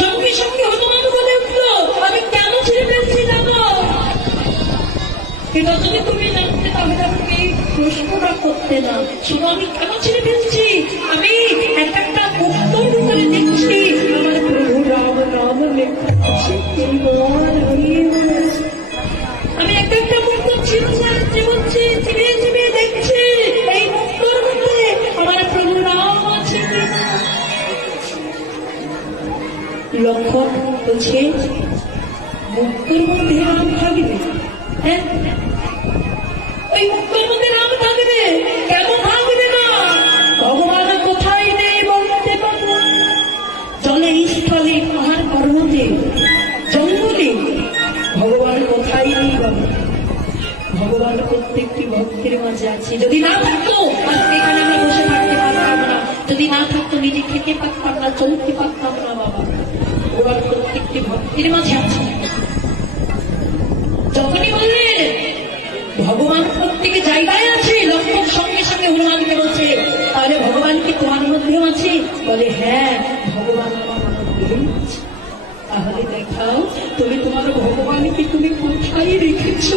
সঙ্গে সঙ্গে হনুমান বলে উঠল, আমি কেন ছেড়ে পেয়েছি জানো? এবার যদি তুমি জানতে তাহলে আমাকে প্রশ্নটা করতে না। শোনো আমি কেন ছেড়ে ফেলছি? আমি লক্ষণ বলছে মুক্তর মধ্যে রাম থাকবে হ্যাঁ? ওই মুক্তর মধ্যে রাম থাকবে কেন থাকবে না? ভগবান কোথায় নেই বলতে পারব জলে স্থলে পাহাড় পর্বতে, জঙ্গলে ভগবান কোথায় নেই বাবা ভগবান প্রত্যেকটি ভক্তের মাঝে আছে। যদি না থাকতো, আজকে এখানে আমি বসে থাকতে পারতাম না। যদি না থাকতো, নিজে খেতে পারতাম না, চলতে পারতাম না, বাবা। যখনই বললেন ভগবান প্রত্যেকে জায়গায় আছে, লক্ষ্মণ সঙ্গে সঙ্গে হনুমানকে বলছে তাহলে ভগবান কি তোমার মধ্যেও আছে? বলে হ্যাঁ ভগবান তাহলে দেখাও, তুমি তোমার ভগবানকে তুমি কোথায় রেখেছো?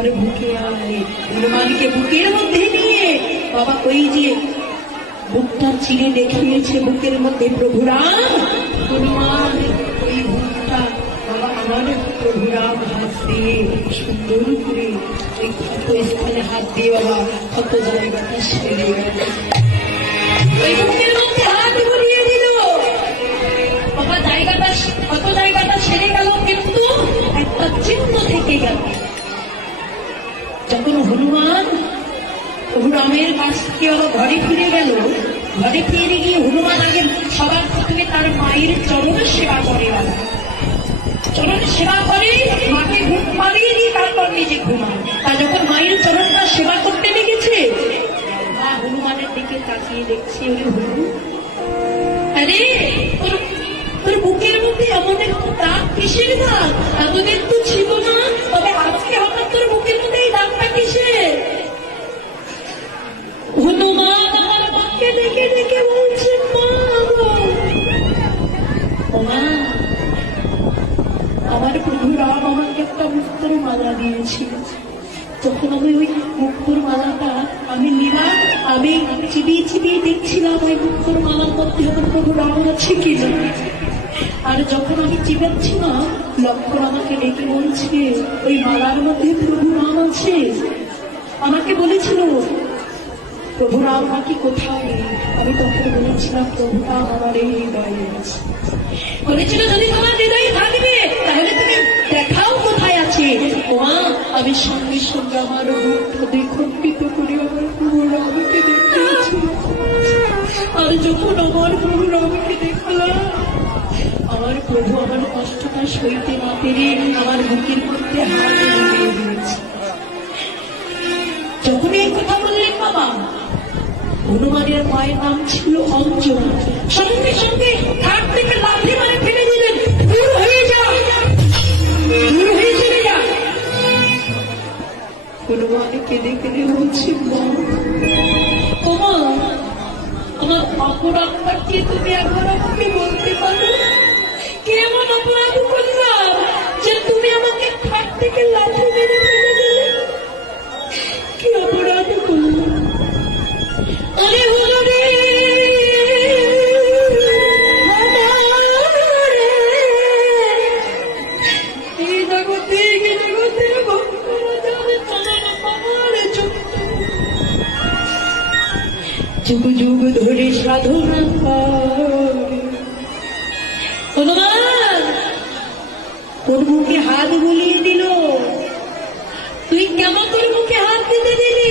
আমার বুকে আয় হনুমানকে বুকের মধ্যে নিয়ে, বাবা ওই যে বুকটা চিরে দেখিয়েছে, বুকের মধ্যে প্রভুরাম হনুমান ওই বুকটা, বাবা আমার প্রভুরাম হাত দিয়ে সুন্দর করে এই ক্ষত স্থানে হাত দিয়ে, বাবা ক্ষত জায়গাটা সেরে গেল ওই বাবা জায়গাটা কত জায়গাটা সেরে গেল, কিন্তু একটা চিহ্ন থেকে গেল। যখন হনুমান রামের কাছ থেকে ঘরে ফিরে গেল, ঘরে ফিরে গিয়ে হনুমান আগে সবার প্রথমে তার মায়ের চরণ সেবা করে বাবা। চরণ সেবা করে, মাকে ঘুম পাড়িয়ে দিয়ে তারপর নিজে ঘুমায় তা যখন মায়ের চরণটা সেবা করতে লেগেছে মা হনুমানের দিকে তাকিয়ে দেখছে, ওরে হনু আরে, তোর তোর বুকের মধ্যে এমন একটু দাগ কিসের দাগ এতদিন তো মালা দিয়েছিল যখন আমি ওই মুক্তর মালাটা আমি নিলাম, আমি চিবিয়ে চিবিয়ে দেখছিলাম ওই মুক্তর মালার মধ্যে আমার প্রভু রাম আছে কিনা। আর যখন আমি চিবাচ্ছি না লক্ষণ আমাকে ডেকে বলছে, ওই মালার মধ্যে প্রভু রাম আছে। আমাকে বলেছিল, প্রভু রাম নাকি কোথায়? আমি তখন বলেছিলাম, প্রভু রাম আমার এই হৃদয়ে আছে। বলেছিল, যদি তোমার হৃদয়ে থাকবে তাহলে তুমি দেখাও আমি সঙ্গে সঙ্গে আমার মুখটা বিখণ্ডিত করে আমার প্রভু রামকে দেখেছি আর যখন আমার প্রভু রামকে দেখালাম, আমার প্রভু আমার কষ্টটা সইতে না পেরে আমার বুকের মধ্যে যখন এই কথা বললেন বাবা, হনুমানের মায়ের নাম ছিল অঞ্জন। সঙ্গে সঙ্গে ঘাট থেকে কেঁদে কেঁদে বলছে মা, আমার অপরাধটা কি তুমি একবার আমাকে বলতে পারো? কেমন অপরাধ করলাম যে তুমি আমাকে ঘাট থেকে লাঠি হনুমান তোর মুখে হাত বুলিয়ে দিল। তুই কেমন তোর মুখে হাত দিতে দিলি?